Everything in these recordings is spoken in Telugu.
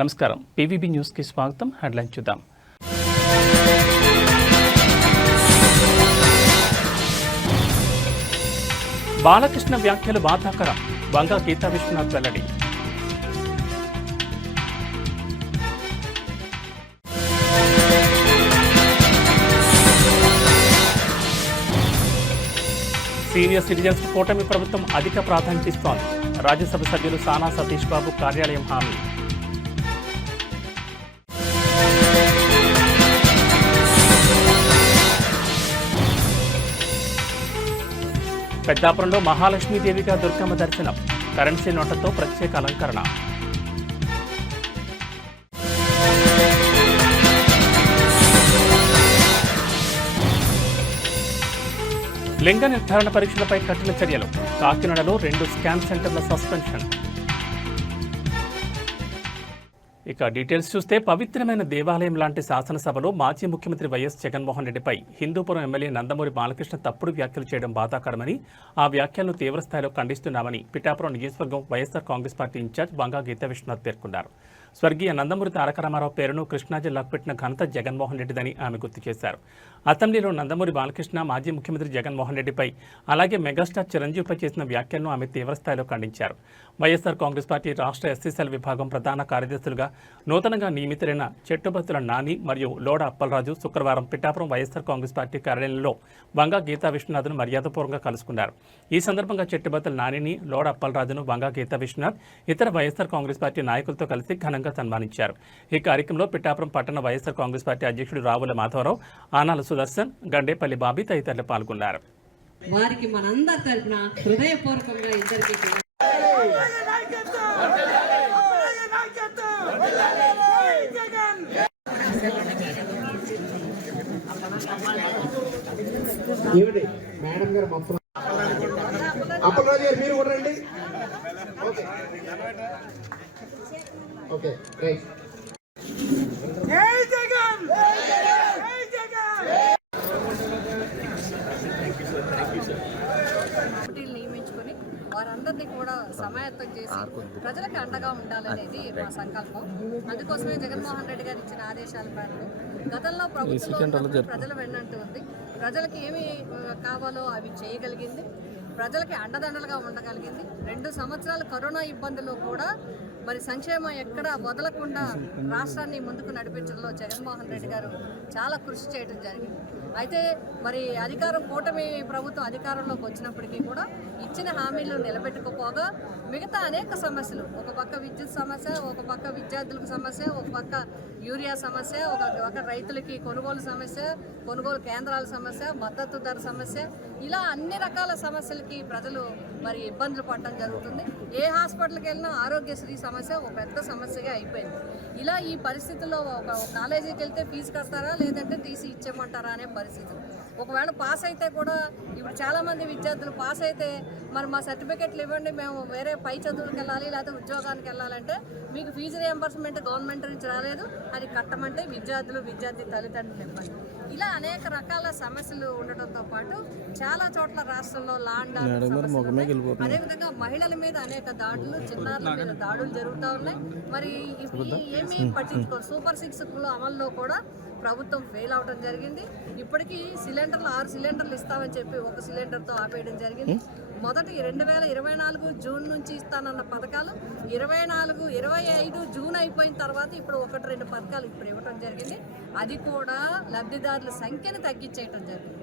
నమస్కారం, పీవీబీ న్యూస్కి స్వాగతం. హెడ్లైన్ చూద్దాం. బాలకృష్ణ వ్యాఖ్యలు బాధాకరం, వంగ గీతా విశ్వనాథ్ వెల్లడి. సీనియర్ సిటిజన్స్ కూటమి ప్రభుత్వం అధిక ప్రాధాన్యత ఇస్తోంది. రాజ్యసభ సభ్యులు సానా సతీష్ బాబు కార్యాలయం హామీ. పెద్దాపురంలో మహాలక్ష్మీదేవిగా దుర్గమ్మ దర్శనం, కరెన్సీ నోట్లతో ప్రత్యేక అలంకరణ. లింగ నిర్ధారణ పరీక్షలపై కఠిన చర్యలు, కాకినాడలో 2 స్కాన్ సెంటర్ల సస్పెన్షన్. ఇక డీటెయిల్స్ చూస్తే, పవిత్రమైన దేవాలయం లాంటి శాసనసభలో మాజీ ముఖ్యమంత్రి వైఎస్ జగన్మోహన్ రెడ్డిపై హిందూపురం ఎమ్మెల్యే నందమూరి బాలకృష్ణ తప్పుడు వ్యాఖ్యలు చేయడం బాధాకరమని, ఆ వ్యాఖ్యలను తీవ్రస్థాయిలో ఖండిస్తున్నామని పిఠాపురం నియోజకవర్గం వైఎస్ఆర్ కాంగ్రెస్ పార్టీ ఇన్ఛార్జ్ వంగ గీతా విశ్వనాథ్ పేర్కొన్నారు. స్వర్గీయ నందమూరి తారక రామారావు పేరును కృష్ణా జిల్లాకు పెట్టిన ఘనత జగన్మోహన్ రెడ్డిదని ఆమె గుర్తు చేశారు. అసెంబ్లీలో నందమూరి బాలకృష్ణ మాజీ ముఖ్యమంత్రి జగన్మోహన్ రెడ్డిపై, అలాగే మెగాస్టార్ చిరంజీవిపై చేసిన వ్యాఖ్యలను ఆమె తీవ్రస్థాయిలో ఖండించారు. వైఎస్ఆర్ కాంగ్రెస్ పార్టీ రాష్ట్ర ఎస్సీసీల విభాగం ప్రధాన కార్యదర్శులుగా నూతనంగా నియమితులైన చెట్టుబత్తుల నాని మరియు లోడ అప్పలరాజు శుక్రవారం పిఠాపురం వైఎస్ఆర్ కాంగ్రెస్ పార్టీ కార్యాలయంలో వంగ గీతా విశ్వనాథ్ను మర్యాదపూర్వకంగా కలుసుకున్నారు. ఈ సందర్భంగా చెట్టుబత్తుల నానిని, లోడ అప్పలరాజును వంగ గీతా విశ్వనాథ్ ఇతర వైఎస్ఆర్ కాంగ్రెస్ పార్టీ నాయకులతో కలిసి ఘనంగా సన్మానించారు. ఈ కార్యక్రమంలో పిఠాపురం పట్టణ వైఎస్ఆర్ కాంగ్రెస్ పార్టీ అధ్యక్షుడు రావుల మాధవరావు, ఆనాల సుదర్శన్, గండేపల్లి బాబీ తదితరులు పాల్గొన్నారు. వారికి మనందరి తరపున హృదయపూర్వకంగా ఇద్దరికి మేడం గారు మొత్తం అప్పలరాజు గారు మీరు కూడా రండి. Okay right. నియమించుకొని వారందరినీ కూడా సమాయత్తం చేసి ప్రజలకు అండగా ఉండాలనేది మా సంకల్పం. అందుకోసమే జగన్మోహన్ రెడ్డి గారు ఇచ్చిన ఆదేశాల మేరకు గతంలో ప్రభుత్వంలో ప్రజల వెన్నంటూ ఉంది. ప్రజలకు ఏమి కావాలో అవి చేయగలిగింది, ప్రజలకి అండదండలుగా ఉండగలిగింది. 2 సంవత్సరాల కరోనా ఇబ్బందుల్లో కూడా మరి సంక్షేమం ఎక్కడ వదలకుండా రాష్ట్రాన్ని ముందుకు నడిపించడంలో జగన్మోహన్ రెడ్డి గారు చాలా కృషి చేయడం జరిగింది. అయితే మరి కూటమి ప్రభుత్వం అధికారంలోకి వచ్చినప్పటికీ కూడా ఇచ్చిన హామీలు నిలబెట్టుకోపోగా మిగతా అనేక సమస్యలు, ఒక పక్క విద్యుత్ సమస్య, ఒక పక్క విద్యార్థులకు సమస్య, ఒక పక్క యూరియా సమస్య, ఒక పక్క రైతులకి కొనుగోలు సమస్య, కొనుగోలు కేంద్రాల సమస్య, మద్దతు ధర సమస్య, ఇలా అన్ని రకాల సమస్యలకి ప్రజలు మరి ఇబ్బందులు పడడం జరుగుతుంది. ఏ హాస్పిటల్కి వెళ్ళినా ఆరోగ్యశ్రీ సమస్య ఒక పెద్ద సమస్యగా అయిపోయింది. ఇలా ఈ పరిస్థితుల్లో ఒక కాలేజీకి వెళ్తే ఫీజు కడతారా లేదంటే తీసి ఇచ్చేయమంటారా అనే పరిస్థితులు. ఒకవేళ పాస్ అయితే కూడా ఇప్పుడు చాలామంది విద్యార్థులు పాస్ అయితే మరి మా సర్టిఫికెట్లు ఇవ్వండి, మేము వేరే పై చదువులకు వెళ్ళాలి లేకపోతే ఉద్యోగానికి వెళ్ళాలంటే మీకు ఫీజు రియంబర్స్మెంట్ గవర్నమెంట్ నుంచి రాలేదు, అది కట్టమంటే విద్యార్థి తల్లిదండ్రులు ఇవ్వండి. ఇలా అనేక రకాల సమస్యలు ఉండటంతో పాటు చాలా చోట్ల రాష్ట్రంలో లాండ్ అదేవిధంగా మహిళల మీద అనేక దాడులు, చిన్నారుల మీద దాడులు జరుగుతూ ఉన్నాయి. మరి ఏమీ పట్టించుకోరు. సూపర్ 6 అమల్లో కూడా ప్రభుత్వం ఫెయిల్ అవడం జరిగింది. ఇప్పటికీ 6 సిలిండర్లు ఇస్తామని చెప్పి 1 సిలిండర్తో ఆపేయడం జరిగింది. మొదటి 2024 జూన్ నుంచి ఇస్తానన్న పథకాలు 25 జూన్ అయిపోయిన తర్వాత ఇప్పుడు 1-2 పథకాలు ఇప్పుడు ఇవ్వడం జరిగింది. అది కూడా లబ్ధిదారుల సంఖ్యను తగ్గించేయటం జరిగింది.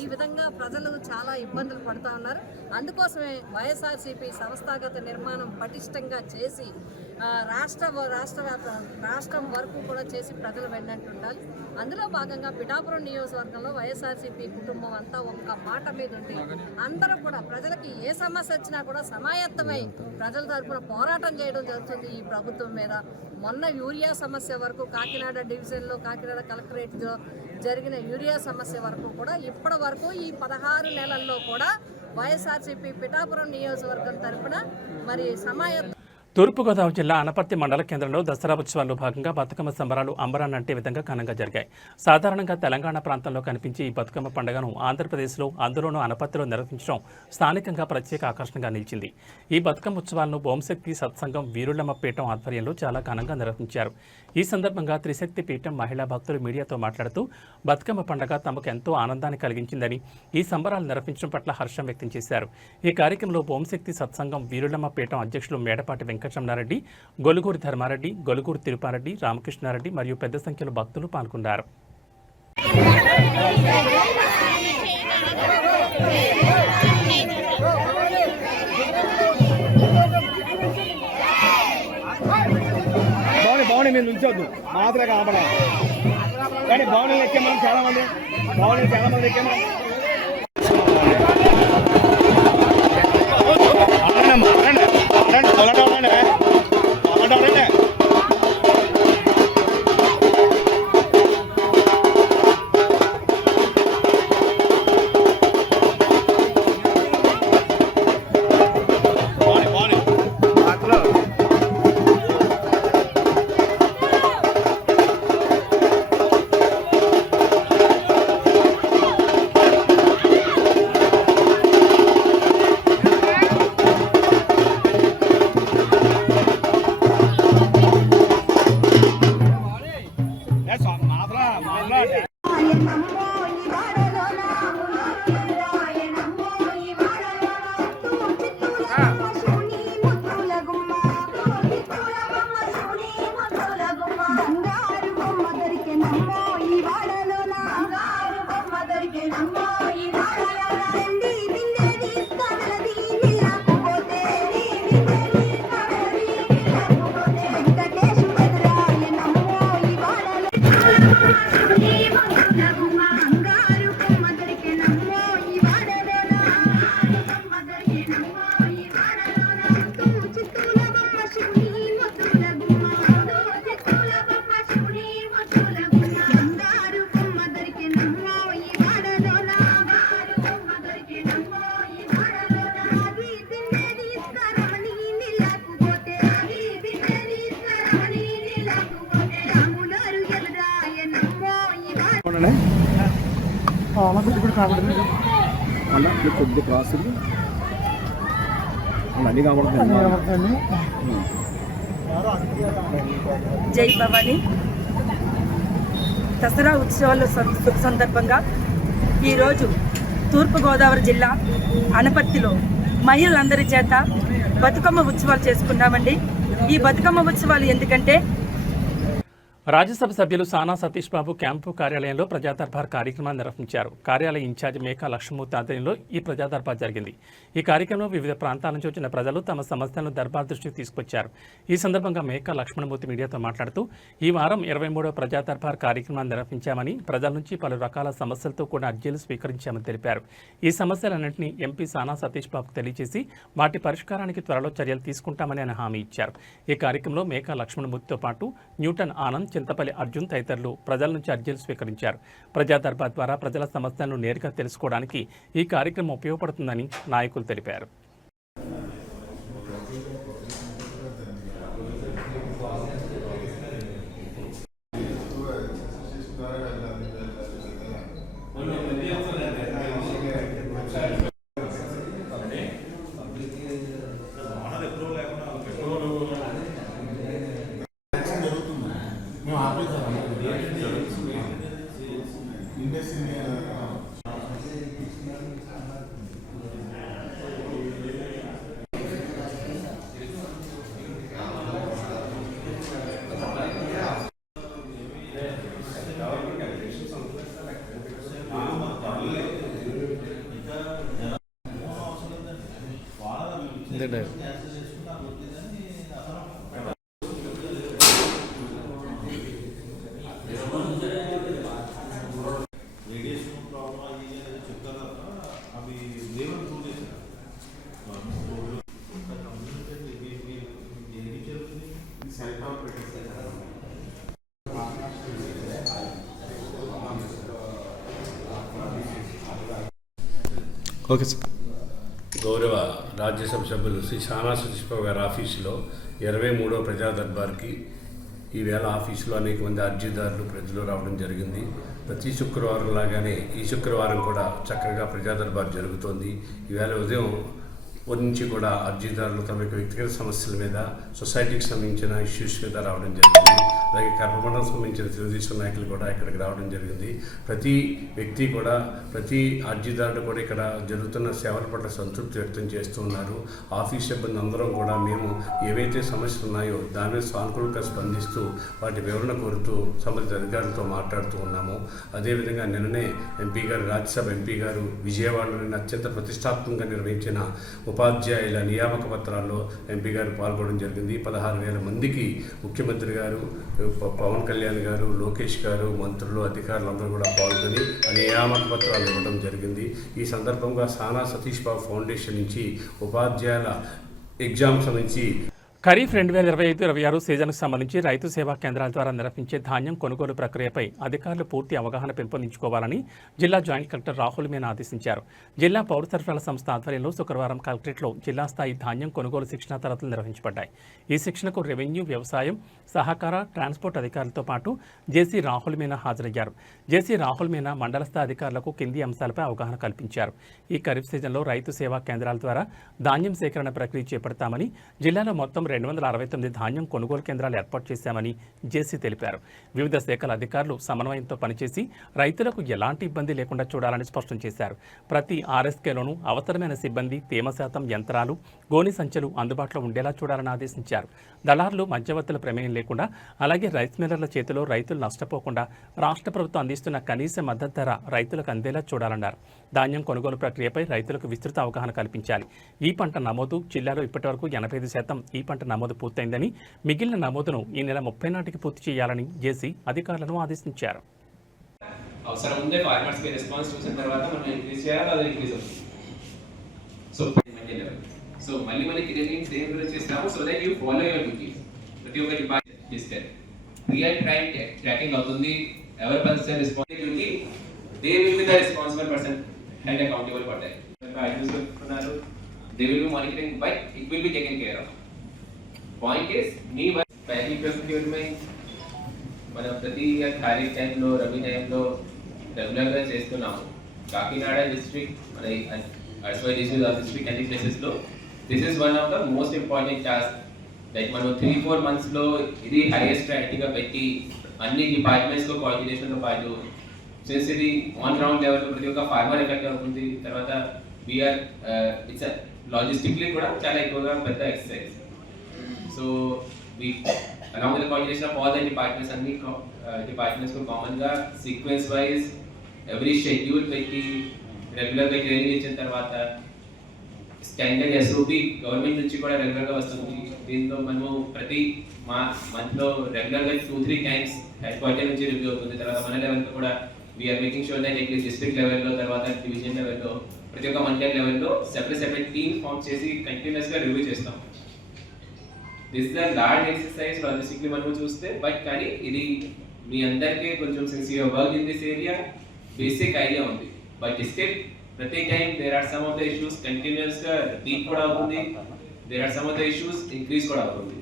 ఈ విధంగా ప్రజలు చాలా ఇబ్బందులు పడుతూ ఉన్నారు. అందుకోసమే వైఎస్ఆర్సీపీ సంస్థాగత నిర్మాణం పటిష్టంగా చేసి రాష్ట్రం వరకు కూడా చేసి ప్రజలు వెన్నంటి ఉండాలి. అందులో భాగంగా పిఠాపురం నియోజకవర్గంలో వైఎస్ఆర్సీపీ కుటుంబం అంతా ఒక్క మాట మీద ఉండి అందరూ కూడా ప్రజలకి ఏ సమస్య వచ్చినా కూడా సమాయత్తమై ప్రజల తరఫున పోరాటం చేయడం జరుగుతుంది ఈ ప్రభుత్వం మీద. మొన్న యూరియా సమస్య వరకు కాకినాడ డివిజన్లో, కాకినాడ కలెక్టరేట్లో జరిగిన యూరియా సమస్య వరకు కూడా ఇప్పటి వరకు ఈ 16 నెలల్లో కూడా వైఎస్ఆర్సీపీ పిఠాపురం నియోజకవర్గం తరఫున మరి తూర్పుగోదావరి జిల్లా అనపర్తి మండల కేంద్రంలో దసరా ఉత్సవాల్లో భాగంగా బతుకమ్మ సంబరాలు అంబరాన్నంటే విధంగా ఘనంగా జరిగాయి. సాధారణంగా తెలంగాణ ప్రాంతంలో కనిపించే ఈ బతుకమ్మ పండుగను ఆంధ్రప్రదేశ్లో, అందులోనూ అనపర్తిలో నిర్వహించడం స్థానికంగా ప్రత్యేక ఆకర్షణగా నిలిచింది. ఈ బతుకమ్మ ఉత్సవాలను ఓంశక్తి సత్సంగం వీరులమ్మ పీఠం ఆధ్వర్యంలో చాలా ఘనంగా నిర్వహించారు. ఈ సందర్భంగా త్రిశక్తి పీఠం మహిళా భక్తులు మీడియాతో మాట్లాడుతూ బతుకమ్మ పండుగ తమకు ఎంతో ఆనందాన్ని కలిగించిందని, ఈ సంబరాలు నిర్వహించడం పట్ల హర్షం వ్యక్తం చేశారు. ఈ కార్యక్రమంలో ఓంశక్తి సత్సంగం వీరులమ్మ పీఠం అధ్యక్షులు మేడపాటి వెంకటరమణారెడ్డి, గొలుగూరు ధర్మారెడ్డి, గొలుగూరు తిరుపారెడ్డి, రామకృష్ణారెడ్డి మరియు పెద్ద సంఖ్యలో భక్తులు పాల్గొన్నారు. బాగుంది మీరు నుంచొద్దు మాత్రమే కాపాడాలి కానీ బాగుంది ఎక్కే మనం చాలా మంది ఎక్కే మనం కొద్ది క్రాసులు అన్నీ కాబడుతుంది. జై భవాని. దసరా ఉత్సవాల సందర్భంగా ఈరోజు తూర్పుగోదావరి జిల్లా అనపర్తిలో మహిళలందరి చేత బతుకమ్మ ఉత్సవాలు చేసుకున్నామండి. ఈ బతుకమ్మ ఉత్సవాలు ఎందుకంటే రాజ్యసభ సభ్యులు సానా సతీష్ బాబు క్యాంపు కార్యాలయంలో ప్రజాదర్బార్ కార్యక్రమాన్ని నిర్వహించారు. కార్యాలయ ఇన్ఛార్జి మేకా లక్ష్మణమూర్తి ఆధ్వర్యంలో ఈ ప్రజాదర్బార్ జరిగింది. ఈ కార్యక్రమంలో వివిధ ప్రాంతాల నుంచి వచ్చిన ప్రజలు తమ సమస్యలను దర్బార్ దృష్టికి తీసుకొచ్చారు. ఈ సందర్భంగా మేకా లక్ష్మణమూర్తి మీడియాతో మాట్లాడుతూ ఈ వారం 23వ ప్రజాదర్బార్ కార్యక్రమాన్ని నిర్వహించామని, ప్రజల నుంచి పలు రకాల సమస్యలతో కూడా అర్జీలు స్వీకరించామని తెలిపారు. ఈ సమస్యలన్నింటినీ ఎంపీ సానా సతీష్ బాబుకు తెలియజేసి వాటి పరిష్కారానికి త్వరలో చర్యలు తీసుకుంటామని ఆయన హామీ ఇచ్చారు. ఈ కార్యక్రమంలో మేకా లక్ష్మణమూర్తితో పాటు న్యూటన్ ఆనంద్, చింతపల్లి అర్జున్ తదితరులు ప్రజల నుంచి అర్జీలు స్వీకరించారు. ప్రజా దర్బార్ ద్వారా ప్రజల సమస్యలను నేరుగా తెలుసుకోవడానికి ఈ కార్యక్రమం ఉపయోగపడుతుందని నాయకులు తెలిపారు. Okay sir. గౌరవ రాజ్యసభ సభ్యులు శ్రీ షానా సతీష్ బాబు గారి ఆఫీసులో 23వ ప్రజా దర్బార్కి ఈవేళ ఆఫీసులో అనేక మంది అర్జీదారులు ప్రజలు రావడం జరిగింది. ప్రతి శుక్రవారం లాగానే ఈ శుక్రవారం కూడా చక్కగా ప్రజా దర్బార్ జరుగుతోంది. ఈవేళ ఉదయం నుంచి కూడా అర్జీదారులు తమ యొక్క వ్యక్తిగత సమస్యల మీద, సొసైటీకి సంబంధించిన ఇష్యూస్ మీద రావడం జరిగింది. అలాగే కర్మమండలం సంబంధించిన తెలుగుదేశం నాయకులు కూడా ఇక్కడికి రావడం జరిగింది. ప్రతి వ్యక్తి కూడా, ప్రతి అర్జీదారుడు కూడా ఇక్కడ జరుగుతున్న సేవల పట్ల సంతృప్తి వ్యక్తం చేస్తూ ఉన్నారు. ఆఫీస్ సిబ్బంది అందరం కూడా మేము ఏవైతే సమస్యలు ఉన్నాయో దాని మీద సానుకూలంగా స్పందిస్తూ వాటి వివరణ కోరుతూ సంబంధిత అధికారులతో మాట్లాడుతూ ఉన్నాము. అదేవిధంగా నిన్ననే ఎంపీ గారు, రాజ్యసభ ఎంపీ గారు విజయవాడలోని అత్యంత ప్రతిష్టాత్మకంగా నిర్వహించిన ఉపాధ్యాయుల నియామక పత్రాల్లో ఎంపీ గారు పాల్గొనడం జరిగింది. 16,000 మందికి ముఖ్యమంత్రి గారు, పవన్ కళ్యాణ్ గారు, లోకేష్ గారు, మంత్రులు, అధికారులందరూ కూడా పాల్గొని నియామక పత్రాలు ఇవ్వడం జరిగింది. ఈ సందర్భంగా షానా సతీష్ బాబు ఫౌండేషన్ నుంచి ఉపాధ్యాయుల ఎగ్జామ్ సంబంధించి ఖరీఫ్ 2025-26 సీజన్కు సంబంధించి రైతు సేవా కేంద్రాల ద్వారా నిర్వహించే ధాన్యం కొనుగోలు ప్రక్రియపై అధికారులు పూర్తి అవగాహన పెంపొందించుకోవాలని జిల్లా జాయింట్ కలెక్టర్ రాహుల్ మీనా ఆదేశించారు. జిల్లా పౌర సరఫరాల సంస్థ ఆధ్వర్యంలో శుక్రవారం కలెక్టరేట్లో జిల్లా స్థాయి ధాన్యం కొనుగోలు శిక్షణా తరగతులు నిర్వహించబడ్డాయి. ఈ శిక్షణకు రెవెన్యూ, వ్యవసాయం, సహకార, ట్రాన్స్పోర్ట్ అధికారులతో పాటు జేసీ రాహుల్ మీనా హాజరయ్యారు. జేసీ రాహుల్ మీనా మండల స్థాయి అధికారులకు కింది అంశాలపై అవగాహన కల్పించారు. ఈ ఖరీఫ్ సీజన్లో రైతు సేవా కేంద్రాల ద్వారా ధాన్యం సేకరణ ప్రక్రియ చేపడతామని, జిల్లాలో మొత్తం 269 ధాన్యం కొనుగోలు కేంద్రాలు ఏర్పాటు చేశామని జేసీ తెలిపారు. వివిధ శాఖల అధికారులు సమన్వయంతో పనిచేసి రైతులకు ఎలాంటి ఇబ్బంది లేకుండా చూడాలని స్పష్టం చేశారు. ప్రతి ఆర్ఎస్కేలోనూ అవసరమైన సిబ్బంది, తేమ శాతం, యంత్రాలు, గోని సంచులు అందుబాటులో ఉండేలా చూడాలని ఆదేశించారు. దళారులు, మధ్యవర్తుల ప్రమేయం లేకుండా, అలాగే రైస్ మిల్లర్ల చేతిలో రైతులు నష్టపోకుండా రాష్ట్ర ప్రభుత్వం అందిస్తున్న కనీస మద్దతు ధర రైతులకు అందేలా చూడాలన్నారు. ధాన్యం కొనుగోలు ప్రక్రియపై రైతులకు విస్తృత అవగాహన కల్పించాలి. ఈ పంట నమోదు జిల్లాలో ఇప్పటివరకు 85% ఈ పంట నమోదు పూర్తయిందని, మిగిలిన నమోదును ఈ నెల 30 నాటికి పూర్తి చేయాలని జేసీ అధికారులను ఆదేశించారు. అవసరం ఉండే ఫార్మర్స్ కి రెస్పాన్స్ చూసిన తర్వాత మనం ఇంక్రీజ్ చేయాలి, అది ఇంక్రీజ్ అవుతుంది. సో మళ్ళీ మనకి ట్రైనింగ్ సేమ్ గురించి ఇస్తాము so that you follow your duties. ప్రతి ఒక్క department discuss real time tracking అవుతుంది. ఎవరి person response duty, they will be the responsible person and accountable for that. They will be monitoring but it will be taken care of. Point is me work పైకి ప్రొసీడ్యూర్ మనం ప్రతి ఖరీఫ్ టైంలో, రబీ టైంలో రెగ్యులర్గా చేస్తున్నాము. కాకినాడ డిస్ట్రిక్ట్, మన డిస్ట్రిక్ట్ అన్ని ప్లేసెస్లో this is one of the most important task. Like మనం 3-4 monthsలో ఇది హైయెస్ట్ ప్రయారిటీగా పెట్టి అన్ని డిపార్ట్మెంట్స్లో కోఆర్డినేషన్తో పాటు, సిన్స్ ఇది ఆన్ గ్రౌండ్ లెవెల్లో ప్రతి ఒక్క ఫార్మర్ ఎఫెక్ట్ అవుతుంది. తర్వాత వీఆర్ ఇట్స్ లాజిస్టిక్లీ కూడా చాలా ఎక్కువగా పెద్ద exercise. So we along with the coordination of all the departments and departments को common గా sequence wise every schedule పెట్టి రెగ్యులర్ గా ట్రైనింగ్ ఇచ్చిన తర్వాత స్టాండర్డ్ SOP గవర్నమెంట్ నుంచి కూడా రెగ్యులర్ గా వస్తుంది. దీంతో మనము ప్రతి మంత్ లో రెగ్యులర్ గా 2-3 టైమ్స్ హెడ్ క్వార్టర్ నుంచి రివ్యూ అవుతుంది. తర్వాత మన లెవెల్ లో కూడా we're making sure that at least district లెవెల్లో, తర్వాత డివిజన్ లెవెల్లో, ప్రతి ఒక్క మండల్ లెవెల్లో సెపరేట్ టీమ్ ఫామ్ చేసి కంటిన్యూస్ గా రివ్యూ చేస్తాం. This is a large exercise logistically మనం చూస్తే, బట్ కానీ ఇది మీ అందరికీ కొంచెం sincere work in this area basic idea ఉంది. బట్ స్టిల్ ప్రతి time there are some of the issues continuous గా రిపీట్ కూడా అవుతుంది, there are some of the issues increase కూడా అవుతుంది.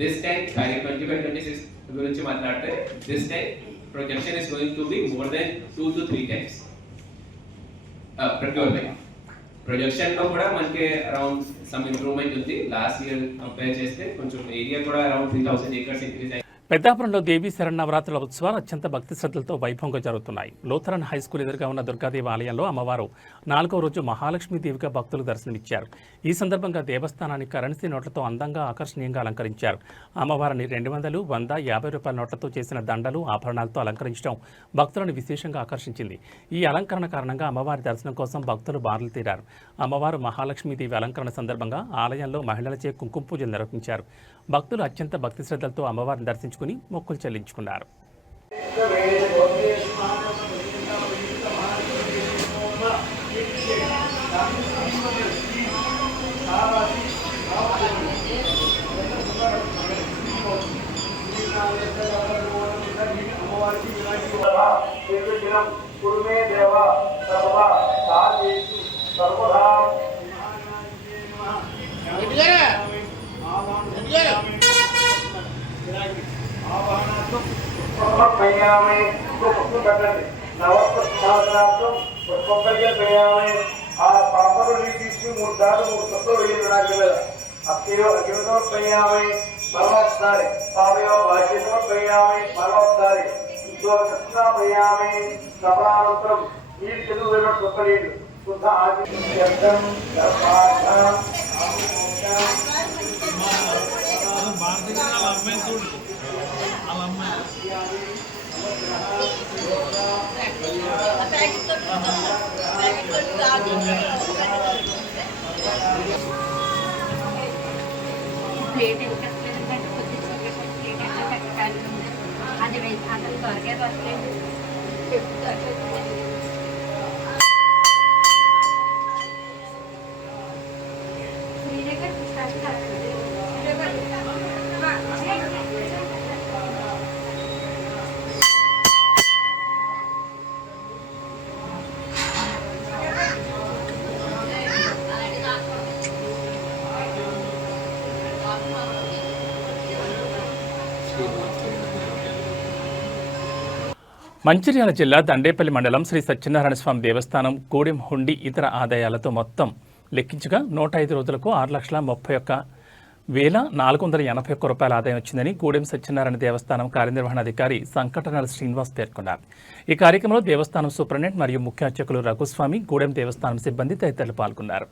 దిస్ టైం 2025-26 గురించి మాట్లాడితే this time projection is going to be more than 2 to 3 times procurement. Projection లో కూడా మనకి అరౌండ్ సమ్ ఇంప్రూవ్మెంట్ ఉంది. లాస్ట్ ఇయర్ కంపేర్ చేస్తే కొంచెం ఏరియా కూడా అరౌండ్ 3,000 acres ఇంక్రీజ్ అయింది. పెద్దాపురంలో దేవీ శరన్నవరాత్రుల ఉత్సవాలు అత్యంత భక్తి శ్రద్ధలతో వైభవంగా జరుగుతున్నాయి. లూథరన్ హై స్కూల్ ఎదురుగా ఉన్న దుర్గాదేవి ఆలయంలో అమ్మవారు 4వ రోజు మహాలక్ష్మీదేవిగా భక్తులు దర్శనమిచ్చారు. ఈ సందర్భంగా దేవస్థానాన్ని కరెన్సీ నోట్లతో అందంగా, ఆకర్షణీయంగా అలంకరించారు. అమ్మవారిని 200, 100, 50 రూపాయల నోట్లతో చేసిన దండలు, ఆభరణాలతో అలంకరించడం భక్తులను విశేషంగా ఆకర్షించింది. ఈ అలంకరణ కారణంగా అమ్మవారి దర్శనం కోసం భక్తులు బారులు తీరారు. అమ్మవారు మహాలక్ష్మీదేవి అలంకరణ సందర్భంగా ఆలయంలో మహిళలచే కుంకుమ పూజలు నిర్వహించారు. భక్తులు అత్యంత భక్తి శ్రద్ధలతో అమ్మవారిని దర్శించుకుని మొక్కులు చెల్లించుకున్నారు. ఆ పాపలు నీళ్ళు తీసి 3 సార్లు 3 తప్పులు వేయాలి నాకు మీద అగ్నితో పోయామే మరొకసారి పాపయో వాక్యంతో పోయామే మరొకసారి ఇంకో కృష్ణ పోయామే సభానంతరం నీళ్ళు తెలుగు వేయడం గొప్ప నీళ్ళు శుద్ధ ఆదిత్యం ప్లేట్ ఎంత పెట్టలేదంటే కొద్దిగా ప్లేట్ ఎంత పెట్టాలి అది అసలు దొరకలేదు మీ దగ్గర మంచిర్యాల జిల్లా దండేపల్లి మండలం శ్రీ సత్యనారాయణ స్వామి దేవస్థానం గూడెం హుండీ ఇతర ఆదాయాలతో మొత్తం లెక్కించగా 105 రోజులకు 6,31,481 రూపాయల ఆదాయం వచ్చిందని గూడెం సత్యనారాయణ దేవస్థానం కార్యనిర్వహణాధికారి సంకటనాల శ్రీనివాస్ పేర్కొన్నారు. ఈ కార్యక్రమంలో దేవస్థానం సూపరింటెండెంట్ మరియు ముఖ్య అర్చకులు రఘుస్వామి, గూడెం దేవస్థానం సిబ్బంది తదితరులు పాల్గొన్నారు.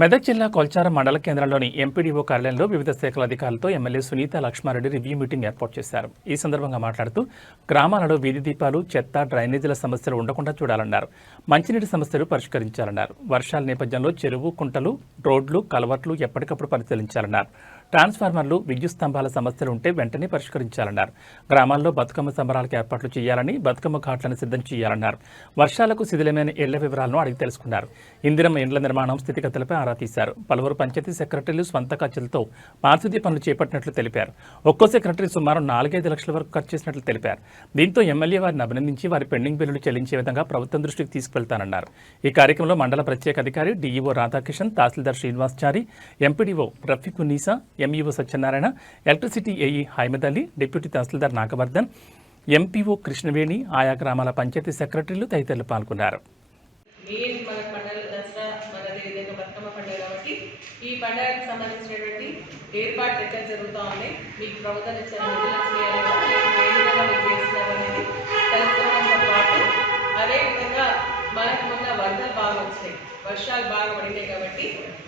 మెదక్ జిల్లా కొల్చారం మండల కేంద్రంలోని ఎంపీడీఓ కార్యాలయంలో వివిధ శాఖల అధికారులతో MLA Sunitha Laxma Reddy review meeting ఏర్పాటు చేశారు. ఈ సందర్భంగా మాట్లాడుతూ గ్రామాలలో వీధి దీపాలు, చెత్త, డ్రైనేజీల సమస్యలు ఉండకుండా చూడాలన్నారు. మంచినీటి సమస్యలు పరిష్కరించాలన్నారు. వర్షాల నేపథ్యంలో చెరువు, కుంటలు, రోడ్లు, కలవట్లు ఎప్పటికప్పుడు పరిశీలించాలన్నారు. ట్రాన్స్ఫార్మర్లు, విద్యుత్ స్తంభాల సమస్యలు ఉంటే వెంటనే పరిష్కరించాలన్నారు. గ్రామాల్లో బతుకమ్మ సంబరాలకు ఏర్పాట్లు చేయాలని, బతుకమ్మ ఘాట్లను సిద్ధం చేయాలన్నారు. వర్షాలకు శిథిలమైన ఇళ్ల వివరాలను అడిగి తెలుసుకున్నారు. ఇందిరమ్మ ఇండ్ల నిర్మాణం స్థితిగతులపై ఆరా తీశారు. పలువురు పంచాయతీ సెక్రటరీలు స్వంత ఖర్చులతో పారిశుద్ధ్య పనులు చేపట్టినట్లు తెలిపారు. ఒక్కో సెక్రటరీ సుమారు 4-5 లక్షల వరకు ఖర్చు చేసినట్లు తెలిపారు. దీంతో ఎమ్మెల్యే వారిని అభినందించి వారి పెండింగ్ బిల్లులు చెల్లించే విధంగా ప్రభుత్వం దృష్టికి తీసుకువెళ్తానన్నారు. ఈ కార్యక్రమంలో మండల ప్రత్యేక అధికారి డీఈఓ రాధాకిషన్, తహసీల్దార్ Srinivaschari, MPDO Rafiqunnisa, MEO Satyanarayana, electricity AE Haimad Ali, deputy తహసీల్దార్ నాగవర్ధన్, ఎంపీఓ కృష్ణవేణి, ఆయా గ్రామాల పంచాయతీ సెక్రటరీలు తదితరులు పాల్గొన్నారు. ఈ పండుగకు సంబంధించినటువంటి ఏర్పాట్లు ఎక్కడ జరుగుతూ ఉన్నాయి, మీకు ప్రభుత్వం ఇచ్చిన అనేది తెలుసుకోవడంతో పాటు అదేవిధంగా మనకు మొన్న వరదలు బాగా వచ్చినాయి, వర్షాలు బాగా పడినాయి కాబట్టి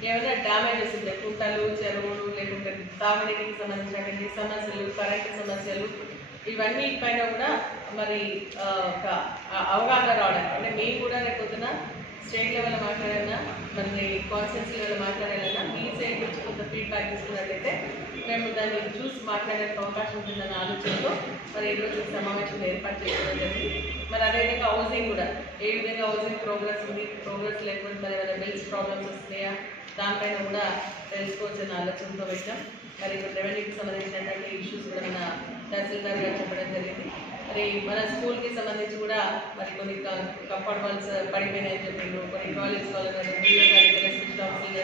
ఏమైనా డ్యామేజెస్ ఉంటాయి, కుంటలు, చెరువులు, లేకుంటే తాగునీటికి సంబంధించినటువంటి సమస్యలు, కరెంటు సమస్యలు, ఇవన్నీ పైన కూడా మరి ఒక అవగాహన రావడానికి, అంటే మేము కూడా రేపొద్దున స్టేట్ లెవెల్లో మాట్లాడాలన్నా, మరి కాన్స్టిట్యూన్సీ లెవెల్లో మాట్లాడాలన్నా మీ సైడ్ నుంచి కొంత ఫీడ్బ్యాక్ ఇస్తున్నట్టయితే మేము దాన్ని చూసి మాట్లాడడానికి అవకాశం ఉంటుందన్న ఆలోచనతో మరి ఈరోజు సమావేశం ఏర్పాటు చేసుకోవడం జరిగింది. మరి అదేవిధంగా హౌసింగ్ కూడా ఏ విధంగా హౌసింగ్ ప్రోగ్రెస్ ఉంది, ప్రోగ్రెస్ లేకపోతే మరి ఏమైనా బిల్స్ ప్రాబ్లమ్స్ వస్తున్నాయా, దానిపైన కూడా తెలుసుకోవచ్చన్న ఆలోచనతో పెట్టాం. మరి ఇప్పుడు రెవెన్యూకి సంబంధించినటువంటి ఇష్యూస్ కూడా మన తహసీల్దార్ గారు చెప్పడం జరిగింది. మరి మన స్కూల్కి సంబంధించి కూడా మరి కొన్ని కంపౌండ్ వాల్స్ పడిపోయినాయని చెప్పిండ్రు, కొన్ని టాయిలెట్స్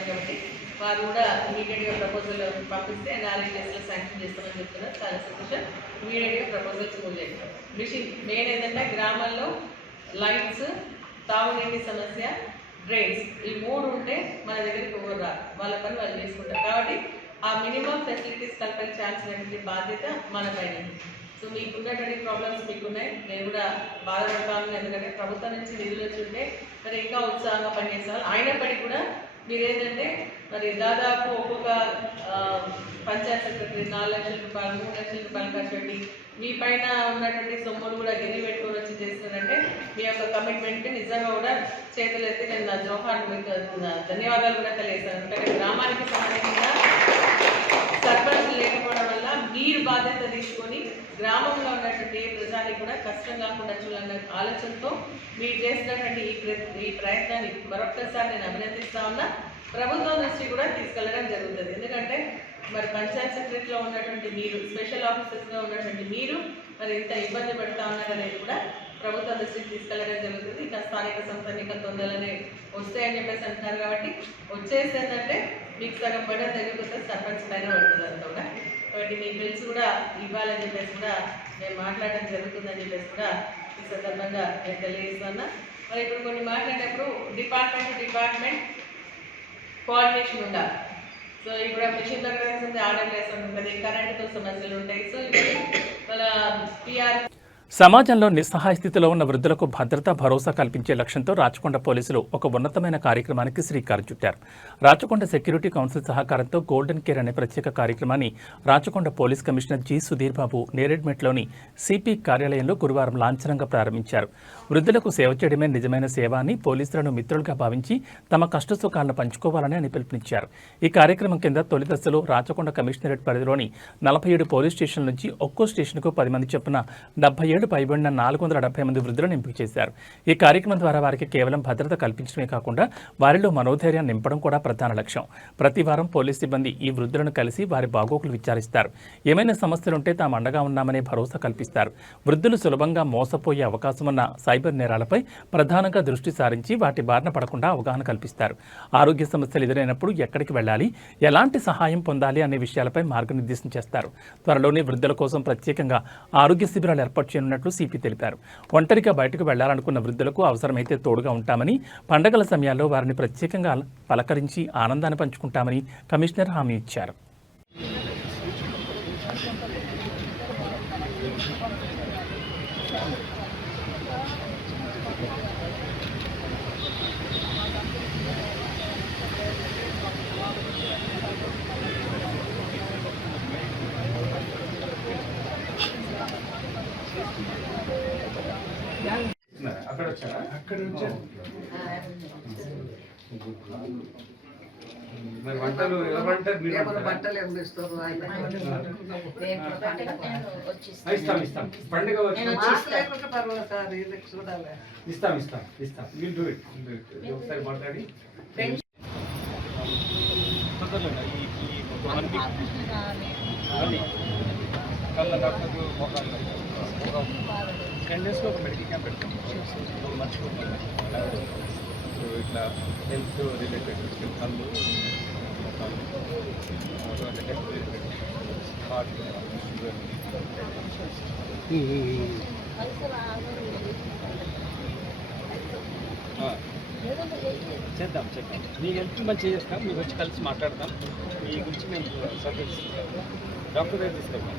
కాబట్టి వారు కూడా ఇమీడియట్గా ప్రపోజల్ పంపిస్తే NRHSలో శాంక్షన్ చేస్తామని చెప్తున్నారు. చాలా సంతోషం. ఇమీడియట్గా ప్రపోజల్స్ మూవ్ చేస్తాం. మెయిన్ ఏంటంటే గ్రామాల్లో లైట్స్, తాగునీటి సమస్య, డ్రైన్స్ ఈ 3 ఉంటే మన దగ్గరికి ఎవరు రారు, వాళ్ళ పని వాళ్ళు చేసుకుంటారు. కాబట్టి ఆ మినిమం ఫెసిలిటీస్ కల్పించాల్సినటువంటి బాధ్యత మన పైన. సో మీకున్నటువంటి ప్రాబ్లమ్స్ మీకున్నాయి, నేను కూడా బాధపడతాను. ఎందుకంటే ప్రభుత్వం నుంచి నిధులు వచ్చి ఉంటే మరి ఇంకా ఉత్సాహంగా పనిచేస్తారు. అయినప్పటికీ కూడా మీరు ఏంటంటే మరి దాదాపు ఒక్కొక్క పంచాయత్ సెక్రటరీ 4 లక్షల రూపాయలు 3 లక్షల రూపాయలు ఖర్చు పెట్టి మీ పైన ఉన్నటువంటి సొమ్ములు కూడా గిరి పెట్టుకొని వచ్చి చేస్తున్నారంటే మీ యొక్క కమిట్మెంట్ నిజంగా కూడా చేతులు ఎత్తి నేను నా జోహార్ మీకు ధన్యవాదాలు కూడా తెలియజేస్తాను. ఎందుకంటే గ్రామానికి సంబంధించిన సర్పంచ్ లేకపోవడం వల్ల మీరు బాధ్యత తీసుకొని గ్రామంలో ఉన్నటువంటి ప్రజానికి కూడా కష్టం కాకుండా చూడాలన్న ఆలోచనతో మీరు చేసినటువంటి ఈ ప్రయత్నాన్ని మరొక్కసారి నేను అభినందిస్తా ఉన్నా. ప్రభుత్వం దృష్టి కూడా తీసుకెళ్లడం జరుగుతుంది. ఎందుకంటే మరి పంచాయత్ సెక్రటరీలో ఉన్నటువంటి మీరు, స్పెషల్ ఆఫీసర్స్గా ఉన్నటువంటి మీరు మరి ఇంత ఇబ్బంది పడుతూ ఉన్నారనేది కూడా ప్రభుత్వ దృష్టికి తీసుకెళ్లడం జరుగుతుంది. ఇంకా స్థానిక సంస్థ ఎన్నికలు తొందరనే వస్తాయని చెప్పేసి అంటున్నారు. కాబట్టి వచ్చేసేందంటే మీకు సగం పడ్డ తగ్గిపోతే సర్పంచ్ పైన పడుతుంది అంతా కూడా. కాబట్టి మీ బిల్స్ కూడా ఇవ్వాలని చెప్పేసి కూడా మేము మాట్లాడడం జరుగుతుందని చెప్పేసి కూడా ఈ సందర్భంగా నేను తెలియజేస్తున్నా. మరి ఇప్పుడు కొన్ని మాట్లాడేటప్పుడు డిపార్ట్మెంట్ కోఆర్డినేషన్ ఉండాలి. సో ఇప్పుడు మిషన్ దగ్గర ఆర్డర్ చేస్తూ ఉంటుంది, కరెంటుతో సమస్యలు ఉంటాయి. సో ఇప్పుడు మన PR సమాజంలో నిస్సహాయ స్థితిలో ఉన్న వృద్ధులకు భద్రత, భరోసా కల్పించే లక్ష్యంతో రాచకొండ పోలీసులు ఒక ఉన్నతమైన కార్యక్రమానికి శ్రీకారం చుట్టారు. రాచకొండ సెక్యూరిటీ కౌన్సిల్ సహకారంతో గోల్డెన్ కేర్ అనే ప్రత్యేక కార్యక్రమాన్ని Rachakonda police commissioner G. Sudheer Babu నేరేడ్మెట్లోని సిపి కార్యాలయంలో గురువారం లాంఛనంగా ప్రారంభించారు. వృద్ధులకు సేవ చేయడమే నిజమైన సేవ అని, పోలీసులను మిత్రులుగా భావించి తమ కష్టసుఖాలను పంచుకోవాలని అని పిలుపునిచ్చారు. ఈ కార్యక్రమం కింద తొలి దశలో రాచకొండ కమిషనరేట్ పరిధిలోని 47 పోలీస్ స్టేషన్ల నుంచి ఒక్కో స్టేషన్కు 10 మంది చొప్పున 77 పైబడిన 470 మంది వృద్ధులను ఎంపిక చేశారు. ఈ కార్యక్రమం ద్వారా వారికి కేవలం భద్రత కల్పించడమే కాకుండా వారిలో మనోధైర్యాన్ని నింపడం కూడా ప్రధాన లక్ష్యం. ప్రతి వారం పోలీస్ సిబ్బంది ఈ వృద్ధులను కలిసి వారి బాగోగులు విచారిస్తారు. ఏమైనా సమస్యలుంటే తాము అండగా ఉన్నామనే భరోసా కల్పిస్తారు. వృద్ధులు సులభంగా మోసపోయే అవకాశం ఉన్న సైబర్ నేరాలపై ప్రధానంగా దృష్టి సారించి వాటి బారిన పడకుండా అవగాహన కల్పిస్తారు. ఆరోగ్య సమస్యలు ఎదురైనప్పుడు ఎక్కడికి వెళ్ళాలి, ఎలాంటి సహాయం పొందాలి అనే విషయాలపై మార్గనిర్దేశం చేస్తారు. త్వరలోనే వృద్ధుల కోసం ప్రత్యేకంగా ఆరోగ్య శిబిరాలు ఏర్పాటు చేయనున్నట్లు సిపి తెలిపారు. ఒంటరిగా బయటకు వెళ్లాలనుకున్న వృద్ధులకు అవసరమైతే తోడుగా ఉంటామని, పండగల సమయాల్లో వారిని ప్రత్యేకంగా పలకరించి ఆనందాన్ని పంచుకుంటామని కమిషనర్ హామీ ఇచ్చారు. మరి వంటలు ఎవరంటారు? మీరు బట్టలు ఏమి ఇస్తారు? ఇస్తాం పండుగ లేకుంటే పర్వాలేదు సార్, చూడాలి. ఇస్తాం విల్ డూ ఇట్. ఒకసారి మాట్లాడి ఒక మెడికల్ క్యాంప్ పెడతాం. మర్చిపోతాం ఇట్లా హెల్త్ రిలేటెడ్ కళ్ళు, హార్ట్, షుగర్. చేద్దాం మీ హెల్త్ మంచిగా చేస్తాం. మీకు వచ్చి కలిసి మాట్లాడతాం. మీ గురించి మేము సర్వీస్ డాక్టర్ దగ్గర తీసుకెళ్తాం.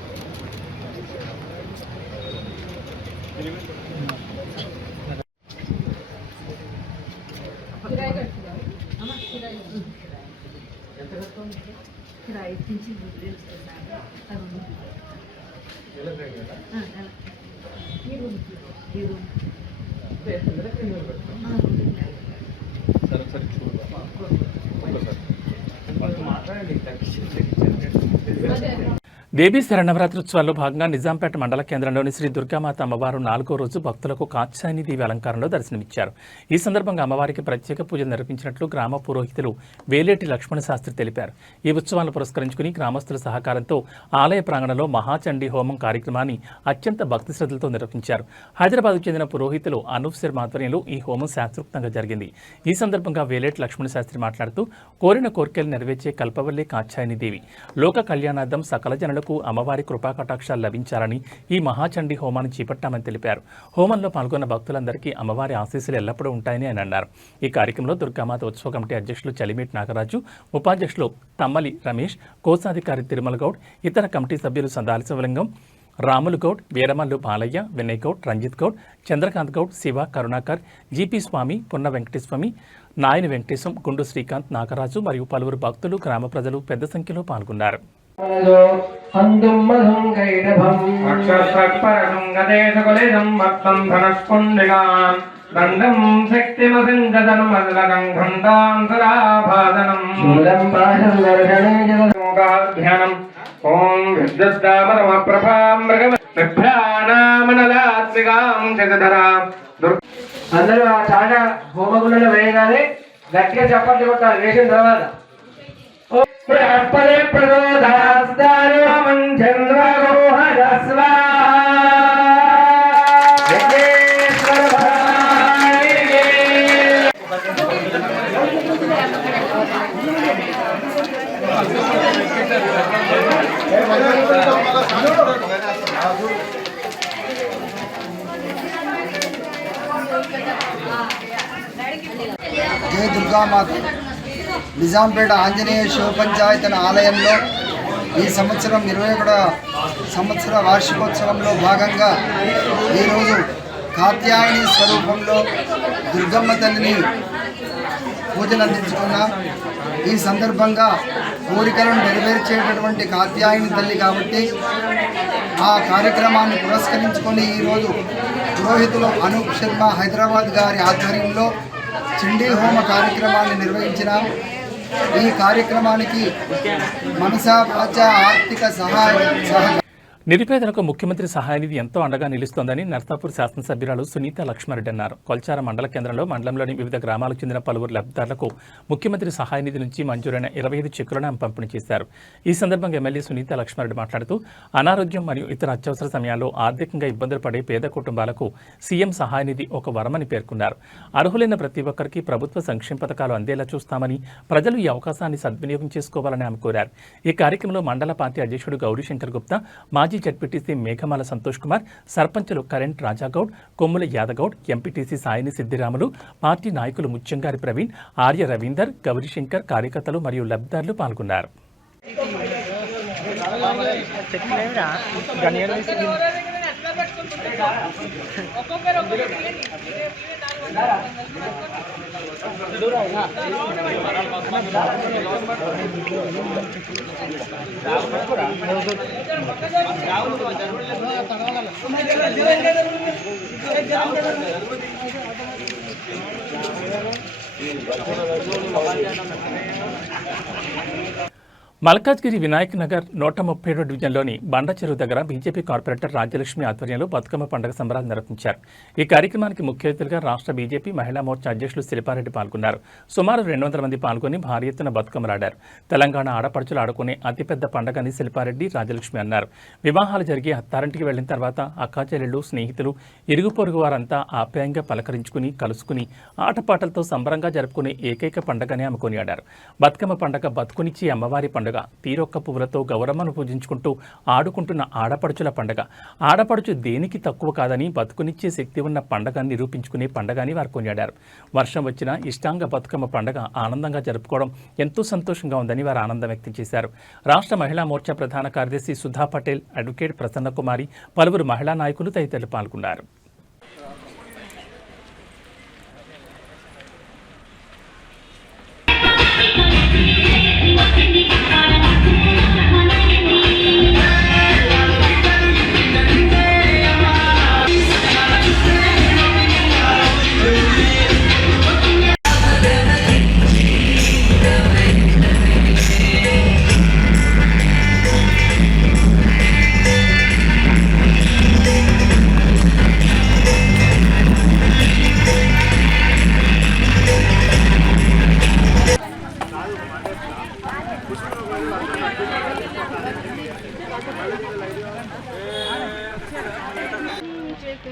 దేవీ శరన్నవరాత్రోత్సవాల్లో భాగంగా నిజాంపేట మండల కేంద్రంలోని శ్రీ దుర్గామాత అమ్మవారు 4వ రోజు భక్తులకు కాత్యాయని దేవి అలంకారంలో దర్శనమిచ్చారు. ఈ సందర్భంగా అమ్మవారికి ప్రత్యేక పూజలు నిర్వహించినట్లు గ్రామ పురోహితులు వేలేటి లక్ష్మణ శాస్త్రి తెలిపారు. ఈ ఉత్సవాలను పురస్కరించుకుని గ్రామస్తుల సహకారంతో ఆలయ ప్రాంగణంలో మహాచండీ హోమం కార్యక్రమాన్ని అత్యంత భక్తి శ్రద్ధలతో నిర్వహించారు. హైదరాబాద్కు చెందిన పురోహితులు అనూప్ శర్మ ఆధ్వర్యంలో ఈ హోమం శాస్త్రోక్తంగా జరిగింది. ఈ సందర్భంగా వేలేటి లక్ష్మణ శాస్త్రి మాట్లాడుతూ కోరిన కోరికలు నెరవేర్చే కల్పవల్లి కాత్యాయని దేవి లోక కళ్యాణార్థం సకల జనులకు అమ్మవారి కృపా కటాక్షాలు లభించాలని ఈ మహాచండీ హోమాన్ని చేపట్టామని తెలిపారు. హోమంలో పాల్గొన్న భక్తులందరికీ అమ్మవారి ఆశీస్సులు ఎల్లప్పుడూ ఉంటాయని ఆయన అన్నారు. ఈ కార్యక్రమంలో దుర్గామాత ఉత్సవ కమిటీ అధ్యక్షులు చలిమేటి నాగరాజు, ఉపాధ్యక్షులు తమ్మలి రమేష్, కోశాధికారి తిరుమల గౌడ్, ఇతర కమిటీ సభ్యులు సందాలి శివలింగం, రాములు గౌడ్, వీరమల్లు బాలయ్య, వినయ్ గౌడ్, రంజిత్ గౌడ్, చంద్రకాంత్ గౌడ్, శివ, కరుణాకర్, జీపీ స్వామి, పున్న వెంకటేశ్వమి, నాయని వెంకటేశం, గుండు శ్రీకాంత్, నాగరాజు మరియు పలువురు భక్తులు, గ్రామ ప్రజలు పెద్ద సంఖ్యలో పాల్గొన్నారు. దండం శక్తిమసింగదనం మదలకం ఖండాంతరాభాదనం శూలం పాశం దర్శనం ఓం విద్యుద్దామరమ ప్రభాం మృగభ్రానామనలాత్మికాం జగధరాం. అందరూ ఆ చాలా హోమగుండంలో వేయగానే గట్టిగా చప్పట్లు కొట్టాలి. వేసిన తర్వాత జయ దుర్గామాత నిజాంపేట ఆంజనేయ శివ పంచాయతన ఆలయంలో ఈ సంవత్సరం 21వ సంవత్సర వార్షికోత్సవంలో భాగంగా ఈరోజు కాత్యాయని స్వరూపంలో దుర్గమ్మ తల్లిని పూజలు అందించుకున్నాం. ఈ సందర్భంగా కోరికలను నెరవేర్చేటటువంటి కాత్యాయని తల్లి కాబట్టి ఆ కార్యక్రమాన్ని పురస్కరించుకొని ఈరోజు పురోహితులు అనూప్ శర్మ హైదరాబాద్ గారి ఆధ్వర్యంలో చండీ హోమ కార్యక్రమాన్ని నిర్వహించినాం. ఈ కార్యక్రమానికి మనసా వాచ ఆర్థిక సహాయం నిరుపేదలకు ముఖ్యమంత్రి సహాయనిధి ఎంతో అండగా నిలుస్తోందని నర్సాపూర్ శాసనసభ్యురాలు సునీత లక్ష్మారెడ్డి అన్నారు. కొల్చార మండల కేంద్రంలో మండలంలోని వివిధ గ్రామాలకు చెందిన పలువురు లబ్ధిదారులకు ముఖ్యమంత్రి సహాయనిధి నుంచి మంజూరైన 25 చెక్కులను ఆమె పంపిణీ చేశారు. ఈ సందర్భంగా ఎమ్మెల్యే సునీత లక్ష్మారెడ్డి మాట్లాడుతూ అనారోగ్యం మరియు ఇతర అత్యవసర సమయాల్లో ఆర్థికంగా ఇబ్బందులు పడే పేద కుటుంబాలకు సీఎం సహాయనిధి ఒక వరమని పేర్కొన్నారు. అర్హులైన ప్రతి ఒక్కరికి ప్రభుత్వ సంక్షేమ పథకాలు అందేలా చూస్తామని, ప్రజలు ఈ అవకాశాన్ని సద్వినియోగం చేసుకోవాలని ఆమె కోరారు. ఈ కార్యక్రమంలో మండల పార్టీ అధ్యక్షుడు గౌరీశంకర్ గుప్తా, మాజీ జడ్పీటీసీ మేఘమాల సంతోష్ కుమార్, సర్పంచులు కరెంట్ రాజాగౌడ్, కొమ్ముల యాదగౌడ్, ఎంపీటీసీ సాయిని సిద్దిరాములు, పార్టీ నాయకులు ముత్యంగారి ప్రవీణ్, ఆర్య రవీందర్, గౌరీశంకర్, కార్యకర్తలు మరియు లబ్ధిదారులు పాల్గొన్నారు. మల్కాజ్గిరి వినాయక్ నగర్ 137 డివిజన్లోని బండ చెరువు దగ్గర బీజేపీ కార్పొరేటర్ రాజ్యలక్ష్మి ఆధ్వర్యంలో బతుకమ్మ పండుగ సంబరాలు నిర్వహించారు. ఈ కార్యక్రమానికి ముఖ్య అతిథులుగా రాష్ట్ర బీజేపీ మహిళా మోర్చా అధ్యక్షులు శిల్పారెడ్డి పాల్గొన్నారు. సుమారు 200 మంది పాల్గొని భారీ ఎత్తున బతుకమ్మలాడారు. తెలంగాణ ఆడపడుచులు ఆడుకునే అతిపెద్ద పండుగని శిల్పారెడ్డి, రాజ్యలక్ష్మి అన్నారు. వివాహాలు జరిగి అత్తారింటికి వెళ్లిన తర్వాత అక్కాచెల్లెళ్లు, స్నేహితులు, ఇరుగు పొరుగు వారంతా ఆప్యాయంగా పలకరించుకుని, కలుసుకుని ఆటపాటలతో సంబరంగా జరుపుకునే ఏకైక పండుగని ఆమె కొనియాడారు. బతుకమ్మ పండుగ బతుకునిచ్చి అమ్మవారి పండుగ, తీరొక్క పువ్వులతో గౌరమ్మను పూజించుకుంటూ ఆడుకుంటున్న ఆడపడుచుల పండుగ. ఆడపడుచు దేనికి తక్కువ కాదని, బతుకునిచ్చే శక్తి ఉన్న పండుగని నిరూపించుకునే పండుగని వారు కొనియాడారు. వర్షం వచ్చినా ఇష్టాంగ బతుకమ్మ పండుగ ఆనందంగా జరుపుకోవడం ఎంతో సంతోషంగా ఉందని వారు ఆనందం వ్యక్తం చేశారు. రాష్ట్ర మహిళా మోర్చా ప్రధాన కార్యదర్శి సుధా పటేల్, అడ్వకేట్ ప్రసన్న కుమారి, పలువురు మహిళా నాయకులు తదితరులు పాల్గొన్నారు.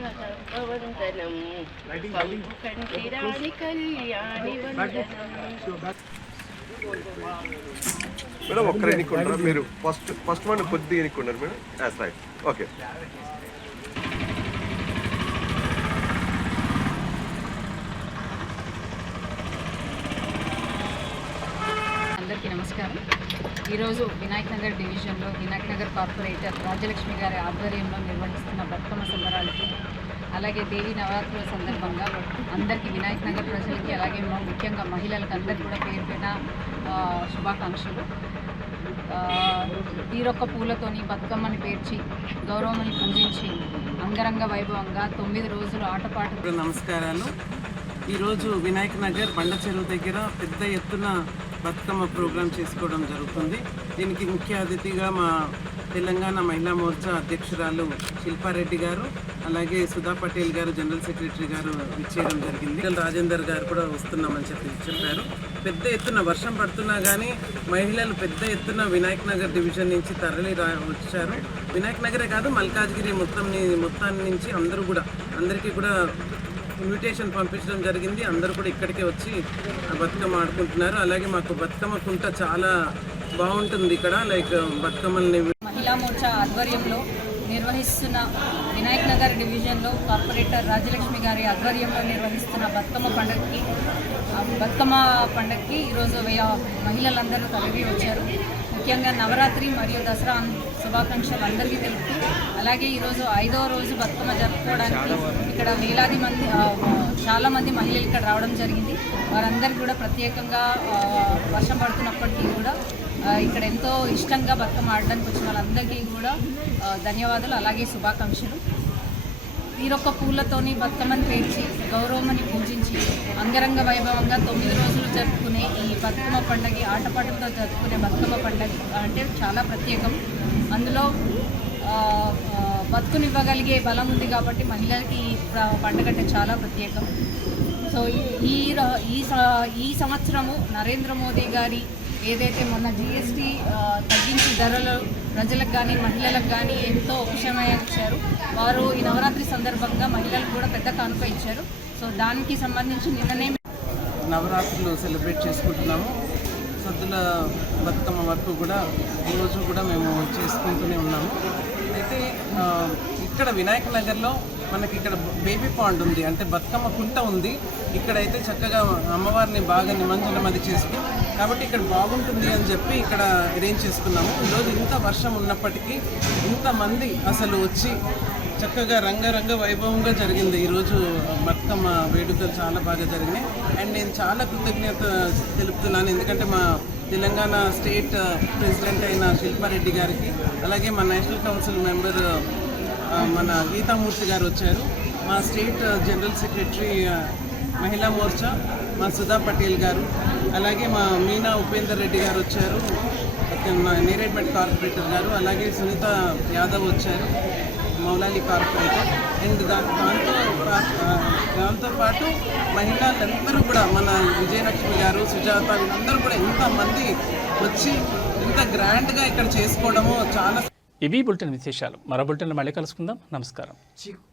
వందనం పంపు కంటి రాణి కళ్యాణి వందనం. మేడం ఒక్కరే ఎన్నుకుంటారా మీరు? ఫస్ట్ వన్ కొద్దిగా ఎన్నుకున్నారు మేడం. As right, okay. అందరికీ నమస్కారం. ఈరోజు వినాయక్ నగర్ డివిజన్లో వినాయక్ నగర్ కార్పొరేటర్ రాజలక్ష్మి గారి ఆధ్వర్యంలో నిర్వహిస్తున్న బతుకమ్మ సంబరాలకి, అలాగే దేవీ నవరాత్రుల సందర్భంగా అందరికీ వినాయక్ నగర్ ప్రజలకి, అలాగే ముఖ్యంగా మహిళలకు అందరికీ కూడా పేరు పేరున శుభాకాంక్షలు. తీరొక్క పూలతోని బతుకమ్మని పేర్చి గౌరవమని పూజించి అంగరంగ వైభవంగా 9 రోజులు ఆటపాట. నమస్కారాలు. ఈరోజు వినాయక్ నగర్ బండ చెరువు దగ్గర పెద్ద ఎత్తున బతుకమ్మ ప్రోగ్రాం చేసుకోవడం జరుగుతుంది. దీనికి ముఖ్య అతిథిగా మా తెలంగాణ మహిళా మోర్చా అధ్యక్షురాలు శిల్పారెడ్డి గారు, అలాగే సుధా పటేల్ గారు జనరల్ సెక్రటరీ గారు ఇచ్చేయడం జరిగింది. రాజేందర్ గారు కూడా వస్తున్నామని చెప్పారు. పెద్ద ఎత్తున వర్షం పడుతున్నా కానీ మహిళలు పెద్ద ఎత్తున వినాయక్ నగర్ డివిజన్ నుంచి తరలి వచ్చారు. వినాయక్ నగరే కాదు, మల్కాజ్గిరి మొత్తాన్ని నుంచి అందరికీ కూడా ఇన్విటేషన్ పంపించడం జరిగింది. అందరూ కూడా ఇక్కడికే వచ్చి బతుకమ్మ ఆడుకుంటున్నారు. అలాగే మాకు బతుకమ్మ కుంట చాలా బాగుంటుంది ఇక్కడ. లైక్ బతుకమ్మల్ని మహిళా మోర్చా ఆధ్వర్యంలో నిర్వహిస్తున్న వినాయక్ నగర్ డివిజన్లో కార్పొరేటర్ రాజలక్ష్మి గారి ఆధ్వర్యంలో నిర్వహిస్తున్న బతుకమ్మ పండగకి ఈరోజు మహిళలందరూ తరలి వచ్చారు. ముఖ్యంగా నవరాత్రి మరియు దసరా శుభాకాంక్షలు అందరికీ తెలుపుతూ, అలాగే ఈరోజు 5వ రోజు బతుకమ్మ జరుపుకోవడానికి ఇక్కడ వేలాది మంది చాలామంది మహిళలు ఇక్కడ రావడం జరిగింది. వారందరికీ కూడా ప్రత్యేకంగా వర్షం పడుతున్నప్పటికీ కూడా ఇక్కడ ఎంతో ఇష్టంగా బతుకమ్మ ఆడడానికి వచ్చిన వాళ్ళందరికీ కూడా ధన్యవాదాలు, అలాగే శుభాకాంక్షలు. తీరొక్క పూలతోని బతుకమ్మని పేర్చి గౌరవమని పూజించి అంగరంగ వైభవంగా 9 రోజులు జరుపుకునే ఈ బతుకమ్మ పండుగ, ఆటపాటలతో జరుపుకునే బతుకమ్మ పండుగ అంటే చాలా ప్రత్యేకం. అందులో బతుకునివ్వగలిగే బలం ఉంది కాబట్టి మహిళలకి ఈ పండుగ అంటే చాలా ప్రత్యేకం. సో ఈ సంవత్సరము నరేంద్ర మోదీ గారి ఏదైతే మొన్న GST తగ్గించి ధరలు ప్రజలకు కానీ మహిళలకు కానీ ఎంతో ఉపశమనం ఇచ్చారు. వారు ఈ నవరాత్రి సందర్భంగా మహిళలకు కూడా పెద్ద కానుక ఇచ్చారు. సో దానికి సంబంధించి నిన్ననే నవరాత్రులు సెలబ్రేట్ చేసుకుంటున్నాము. సద్దుల బతుకమ్మ వరకు కూడా ఈరోజు కూడా మేము చేసుకుంటూనే ఉన్నాము. అయితే ఇక్కడ వినాయక నగర్లో మనకి ఇక్కడ బేబీ పాండ్ ఉంది, అంటే బతుకమ్మ కుంట ఉంది. ఇక్కడైతే చక్కగా అమ్మవారిని బాగా నిమజ్జనం అది చేసుకుని కాబట్టి ఇక్కడ బాగుంటుంది అని చెప్పి ఇక్కడ అరేంజ్ చేసుకున్నాము. ఈరోజు ఇంత వర్షం ఉన్నప్పటికీ ఇంతమంది అసలు వచ్చి చక్కగా రంగరంగ వైభవంగా జరిగింది. ఈరోజు బతుకమ్మ వేడుకలు చాలా బాగా జరిగినాయి. అండ్ నేను చాలా కృతజ్ఞత తెలుపుతున్నాను, ఎందుకంటే మా తెలంగాణ స్టేట్ ప్రెసిడెంట్ అయిన శిల్పారెడ్డి గారికి, అలాగే మా నేషనల్ కౌన్సిల్ మెంబర్ మన గీతామూర్తి గారు వచ్చారు, మా స్టేట్ జనరల్ సెక్రటరీ మహిళా మోర్చా మా సుధా పటేల్ గారు, అలాగే మా మీనా ఉపేందర్ రెడ్డి గారు వచ్చారు, మా నేరేడ్మెట్ కార్పొరేటర్ గారు, అలాగే సునీత యాదవ్ వచ్చారు, మౌలాలి కార్పొరేటర్. అండ్ దాంతోపాటు మహిళలందరూ కూడా మన విజయలక్ష్మి గారు, సుజాత, వీళ్ళందరూ కూడా ఇంతమంది వచ్చి ఇంత గ్రాండ్గా ఇక్కడ చేసుకోవడము చాలా. ఇవి బులెటిన్ విశేషాలు. మరో బులెటిన్లో మళ్ళీ కలుసుకుందాం. నమస్కారం.